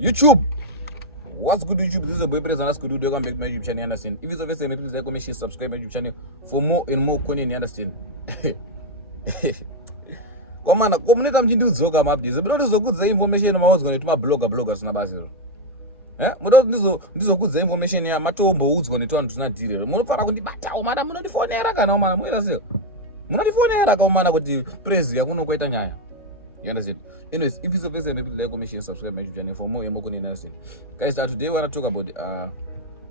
YouTube. What's good YouTube? This is a boy present. That's good. Welcome back to my YouTube channel. You understand? If it's the first time, please like, comment, share, subscribe my YouTube channel for more and more content. You understand? Come on, community I'm into zoga map. This but this is good information. I'm always going to my bloggers na basi. Mudo ndizo kudza information ya matombo udzwa netwantu tunadhirira. Munofara kundibata umana munondifonera kana umana muira sei. Munondifonera ka umana kuti praise yakunokuita nyaya. You understand? Anyways, if it's the first time, maybe like, comment, share, subscribe my YouTube channel for more and more content. Understand? Guys, today we're going to talk about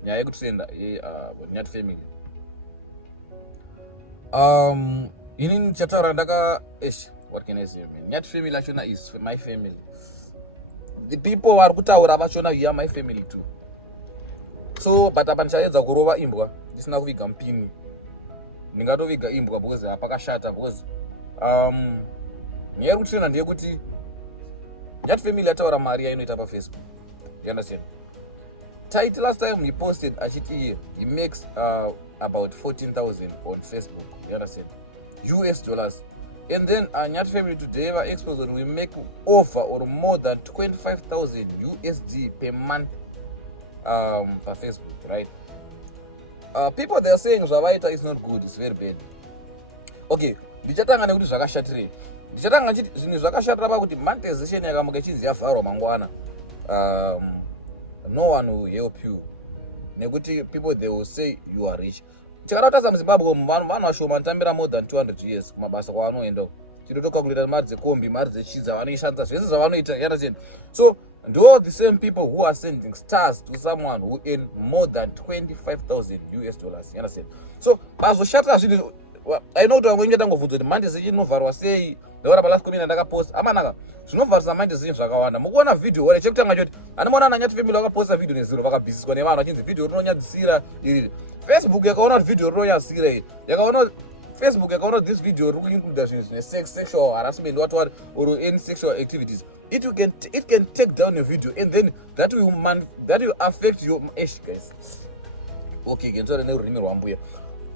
Nyathi Family. In yotaura ndaka what can I say, man? Nyathi Family actually is my family. The people who are kutaura vachona we are my family too. So but apanchaedza kurova imbwa ndisina kuviga mpini. Ndingatoviga imbwa because apakashata because nyaya yekutrena ndeyekuti Nyathi Family yataura mari yainoita paFacebook. You understand? Tytie last time he posted achiti he makes about 14,000 on Facebook. You understand? US dollars. And then Nyathi Family today have exposed that we make offer or more than 25,000 USD per month for Facebook, right? People they are saying Zvavaita is not good, it's very bad. Okay, ndichatanga nekuti zvakashatire. Ndichatanga chiti zvinhu zvakashatira pakuti monetization yakamuka chinzi yavharwa mangwana. No one will help you. Nekuti people they will say you are rich. Tikarata muZimbabwe vanhu vashoma ntambira more than 200 years kumabasa kwavanoenda. Tinotokalkulata mari dzekombi, mari dzechiza vanoishandisa zvese zvavanoita. You understand? So all the same people who are sending stars to someone who earn more than 25,000 US dollars. You understand? So bazoshatira zvinhu. I know to when you don't go to the monetization novharwa sei. Ndora balast comment ndakapost. Amanaka. Zvinovharisa monetization zvakawanda. Mukuona video wale chekutanga choti anoona Nyathi Family vakaposta video nezero vakabhisiswa nevanhu vachinzi video rinonyadzisira iri. Facebook yakaona video rinonyadzisira iri. Yakaona Facebook yakaona this video riri include zvinhu sexual harassment or any sexual activities. It can take down your video and then that will affect your guys. Okay, ngenzora nerurimi rwambuya.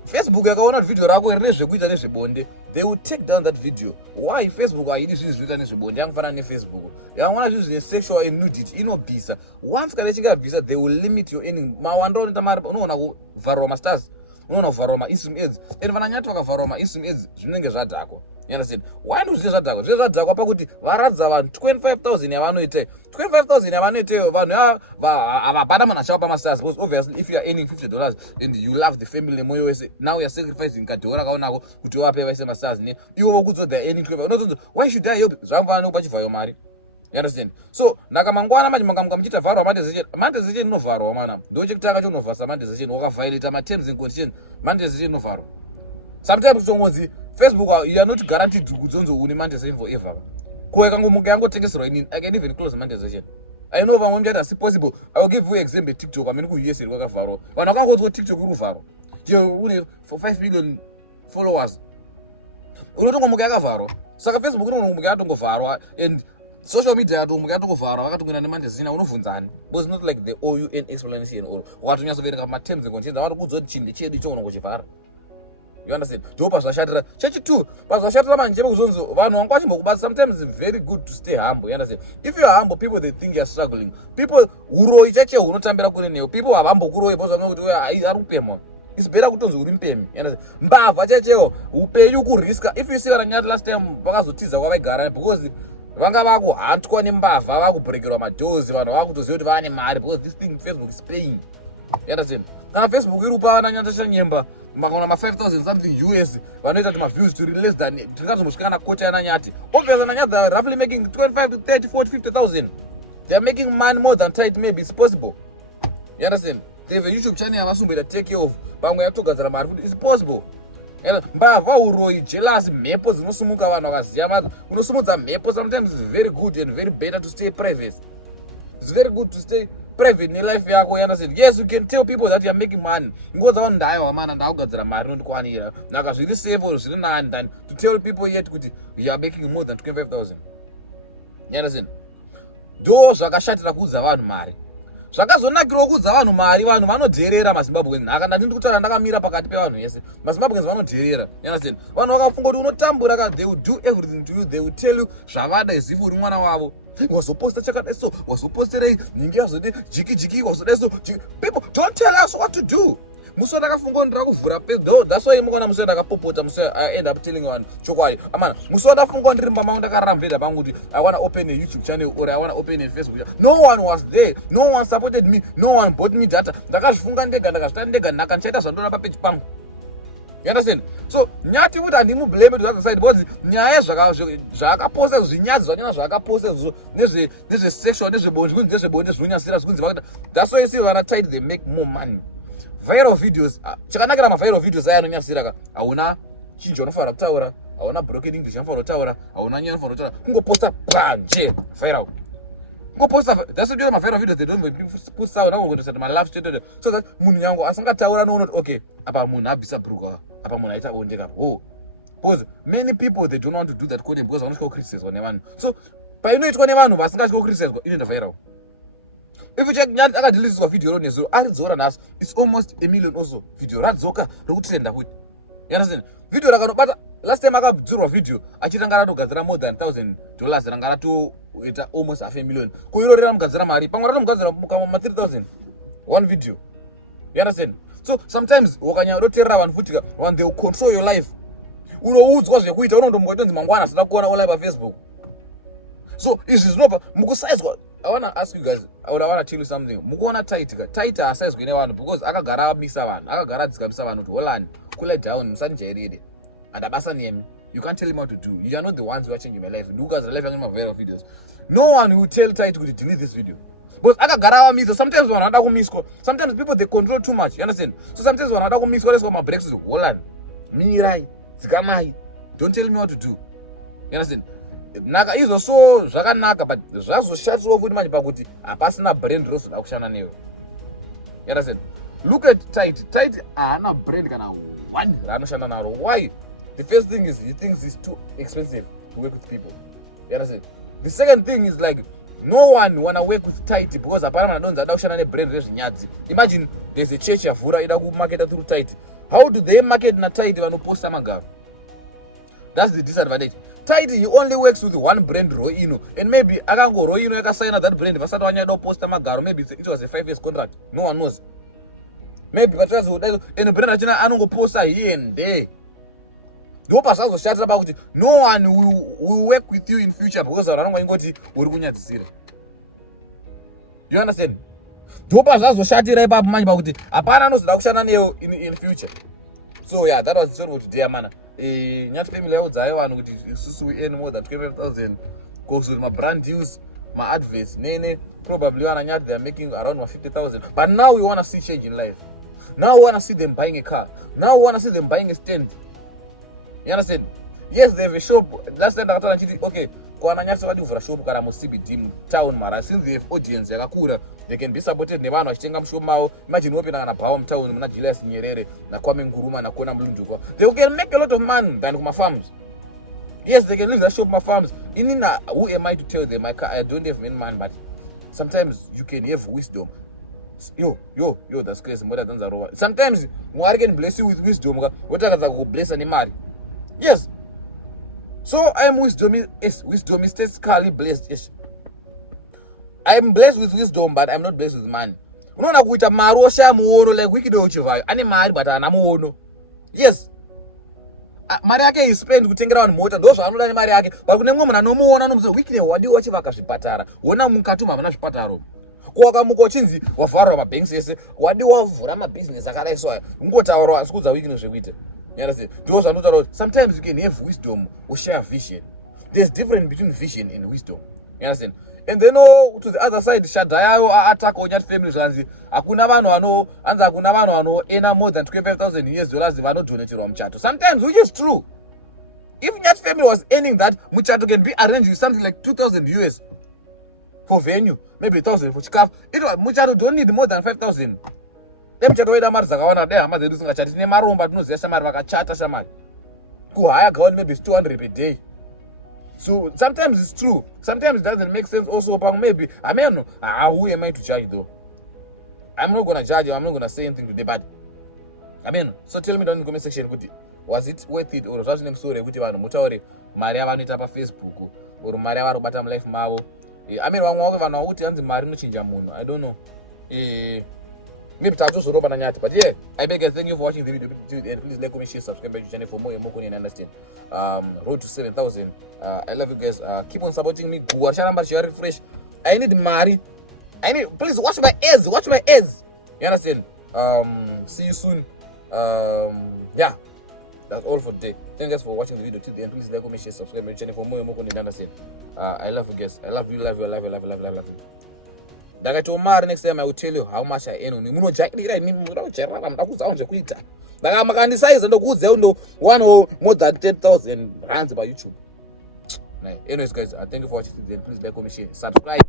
Facebook yakaona video rako rine zvekuita nezvebonde, they will take down that video. Why? Facebook haidi zvinhu zvinoita nezvebonde, yangofanana neFacebook. Yakaona zvinhu zvine sexual and nudity inobvisa. Once kana chingabvisa they will limit your earning. Mawanda unoita mari unoona kuvharwa mastars, unoona kuvharwa mainstream ads. And vana Nyathi vakavharwa mainstream ads zvinenge zvadhakwa. You understand? Why do zvine zvadhakwa? Zvine zvadhakwa pakuti varadza vanhu 25,000 yavanoita. 25,000 yavanoita vanhu havapana munhu achapa mastars because obviously if you are earning $50 and you love the family moyo wese, now you are sacrificing kadhora kaonako kuti wape vaise mastars ne ivo vokudzo they are earning 25. Why should I help? Zvamufana nekupachivhayo mari. You understand? So nakamangwana manje makamuka muchita vharwa monetization inovharwa mana. Ndochekutanga chonovhasa monetization wakaviolate terms and conditions monetization inovharwa. Sometimes utongodzi Facebook you are not guaranteed kudzonzo une monetization forever. Kuweka ngomuka yangotengeserwa inini I can even close monetization. I know vamwe mjata it's possible. I will give you example TikTok amene ku US kwakavharwa. Vanhu vakangodzwa TikTok iri kuvharwa. Je une for 5 million followers. Unotongomuka yakavharwa. Saka Facebook inomuka yatongovharwa and social media yatongomuka yatongovharwa vakatongena nemonetization unobvunzani. Because not like the all UN explanation or wakatonyatsoverenga ma terms and conditions avari kudzwa kuti chinhu chedi chokuchivhara. You understand? Jopa zvashatira. Chechi2, pazvashatira manje kuzonzo vanhu vanga vachimbokubatsa. Sometimes it's very good to stay humble. You understand? If you are humble, people they think you are struggling. People uroi cheche unotambira kune neyo. People havambokuroi because vanokuti wewe ari kupema. It's better kutonzi uri mpemi. You understand? Mbavha chechewo upenyu kuriska. If you see vana Nyathi last time vakazotiza kwavaigara because vanga vakuhantwa nembavha vakubrekerwa madozi vanhu vakutoziva kuti vane mari because this thing Facebook is paying. You understand? Kana Facebook iri kupa vana Nyathi nyemba makaona ma 5,000 something US vanoita kuti ma views to less than tingazomosvika kana kota yana Nyathi. Obviously Nyathi they are roughly making 25 to 30 40 50,000. They are making money more than Tytie. Maybe it's possible. You understand? They have a YouTube channel yavasumbuira take care of pamwe yatogadzira mari kuti it's possible. Mbavha uroi jealous mhepo dzinosumuka vanhu vakaziva unosumudza mhepo. Sometimes it's very good and very better to stay private. It's very good to stay private in life yako. You understand? Yes, you can tell people that you are making money. Ngoza vanhu ndayo mana ndakugadzira mari nondikwanira. Naka zviri safe or zviri nani than to tell people yet kuti you are making more than 25,000. You understand? Do zvakashatira kuudza vanhu mari. zvakazonakirawo kudza vanhu mari. Vanhu vanodherera maZimbabweans. Nhaka ndiri kutaura ndakamira pakati pevanhu vese. maZimbabweans vanodherera. You understand? Vanhu vakafunga kuti unotambura ka, they will do everything to you. They will tell you zvavada as if uri mwana wavo. Wazoposta chakadai so, wazoposterei nyingi yazode jiki wazodai so. People don't tell us what to do. Musi ndakafunga ndira kuvhura pedo. That's why mukaona musi ndakapopota, musi I end up telling vanhu chokwadi. Amana, musi ndafunga ndiri mumba mangu ndakarambeda pangu kuti I want to open a YouTube channel or I want to open a Facebook channel. No one was there. No one supported me. No one bought me data. Ndakazvifunga ndega, ndakazvita ndega, ndakandichaita zvandoda papeji pangu. You understand? So Nyathi kuti andimublame to that side because nyaya zvakaposta zvinyadzi zvanyana zvakaposta nezve sexual nezvebonde zvinonyasira zvikunzi vakati. That's why you see vana Tytie they make more money. Viral videos, chakanakira viral videos aya anonyasira ka, hauna chinhu chaunofanira kutaura, hauna broken English chaunofanira kutaura, hauna nyaya unofanira kutaura, kungoposta panje viral. Kungoposta, that's why viral videos they don't put sound, kungoposta my life story so that munhu yangu asingataura no okay, apa munhu abvisa bruka, apa munhu aita bonde ka. Oh. Because many people they don't want to do that content because vanotya kucriticize nevanhu. So painoitwa nevanhu vasingatyi kucriticize inoenda viral. If you check Nyathi akadhiliswa video nezuro aridzora nhasi, it's almost a million also. Video radzoka rokutrenda kuti. You understand? Video rakanobata last time akadzurwa video achitanga ratogadzira more than $1,000 ranga ratoita almost half a million. Kuiro rakamugadzira mari pamwe ratomugadzira ma 3,000 one video. You understand? So sometimes wakanya roterera vanhu futi when they will control your life. Unoudzwa zvekuita unondombotonzi mangwana asida kuona online pa Facebook. So izvi zvinopa mukusaizwa. I want to ask you guys, I want to tell you something. Mukuona Tytie asaizwa nevanhu because akagara amisa vanhu, akagara dzikamisa vanhu kuti holani, cool down, musanjairire. Adabasa nemi. You can't tell him what to do. You are not the ones who are changing my life. You guys are life in my viral videos. No one will tell Tytie to delete this video. But akagara amisa, sometimes when another misko, sometimes people they control too much, you understand? So sometimes when another misko, let's go my breaks to holani. Mirai, zikamai. Don't tell me what to do. You understand? Naka izo so zvakanaka but zvazoshatirawo futi manje pakuti hapasina brand rozoda kushanda neyo. You understand? Look at Tytie haana brand kana one raanoshanda naro. Why? The first thing is he thinks it's too expensive to work with people. You understand? The second thing is like no one wanna work with Tytie because hapana munhu anonzi ada kushanda nebrand rezvinyadzi. Imagine there's a church yavhura ida kumarketa through Tytie. How do they market na Tytie vanoposta magaro? That's the disadvantage. Tytie he only works with one brand Roino, and maybe akango Roino yakasigna that brand vasati wanyada posta magaro, maybe it was a 5 years contract, no one knows. Maybe but and brand achina anongoposta here and there. Ndopa zvazoshatira pakuti no one will work with you in future because vanongo ingoti uri kunyadzisira. You understand? Ndopa zvazoshatira ipapo manje pakuti hapana anozoda kushanda neyo in future. So yeah, that was the story for today, man. Nyathi Family yaudzayo vanhu kuti isusu we earn more than 25,000 because with my brand deals, my adverts, nene, probably vana Nyathi they are making around 50,000. But now we want to see change in life. Now we want to see them buying a car. Now we want to see them buying a stand. You understand? Yes, they have a shop. Last time ndakataura chiti okay, kwa Nyathi vakati kuvhura shop kana mu CBD town mara since they have audience yakakura, they can be supported nevanhu vachitenga mushopu mavo. Imagine wopinda kana Bhawa mutown muna Julius Nyerere na Kwame Nguruma na Kona Mlunjukwa. They can make a lot of money than kuma farms. Yes, they can leave that shop my farms. Inina, who am I to tell them I don't have any money, but sometimes you can have wisdom. Yo, that's crazy. Sometimes Mwari can bless you with wisdom. What I bless anybody? Yes. So I am wisdom is statistically blessed. Yes. I am blessed with wisdom, but I'm not blessed with money. Unaona kuita marosha muono like wikido uchivayo. Ane mari but ana muono. Yes. Mari yake is spend kutengera vanhu mota ndo zvaanoda nemari yake. But kune mumwe munhu anomuona nomuzi wikine wadiwa chivaka zvipatara. Wona mukatuma vana zvipataro. Kuwaka mukochinzi wavharwa mabanks ese. Wadiwa vhura mabusiness akadaiswa. Ungotaura asikudza wikine zvekuita. You understand? Sometimes you can have wisdom or share vision. There's difference between vision and wisdom. You understand? And then to the other side, Shadayo attack on Nyathi Family zvanzi. Hakuna vanhu ena more than 25,000 US dollars vano donate muchato. Sometimes which is true. If Nyathi Family was earning that, muchato can be arranged with something like 2,000 US for venue, maybe 1,000 for chikafu. Muchato don't need more than 5,000. Muchato waida mari dzakawanda dai hama dzedu singachati tine maromba tinoziva shamari vakachata shamari. Kuhaya gawani maybe it's 200 per day. So sometimes it's true. Sometimes it doesn't make sense also. But maybe, I mean, who am I to judge though? I'm not gonna judge you, I'm not gonna say anything today, but I mean, so tell me down in the comment section, kuti, was it worth it? Or zvazvine musoro yekuti vanhu mutaure mari yavanoita paFacebook or mari yavari kubata mulife mavo. I mean, vamwe vanhu vakuti hanzi mari inochinja munhu. I don't know. Maybe tatozoropa na Nyathi, but yeah, I beg and thank you for watching the video. Please like, comment, share, subscribe to the channel for more and understand. Road to 7,000. I love you guys. Keep on supporting me. Refresh. I need mari. Please watch my ads. Watch my ads. You understand? See you soon. Yeah, that's all for today. Thank you guys for watching the video till the end. Please like, comment, share, subscribe to the channel for more and understand. I love you guys. I love you. Ndakatomari, next time I will tell you how much I earn. Munojairira ini munojairira ndakuzawo zvekuita. Makandisaiza ndokuudza ndo one or more than 10,000 rands by YouTube. Anyways guys, thank you for watching. Please like, comment, share, subscribe.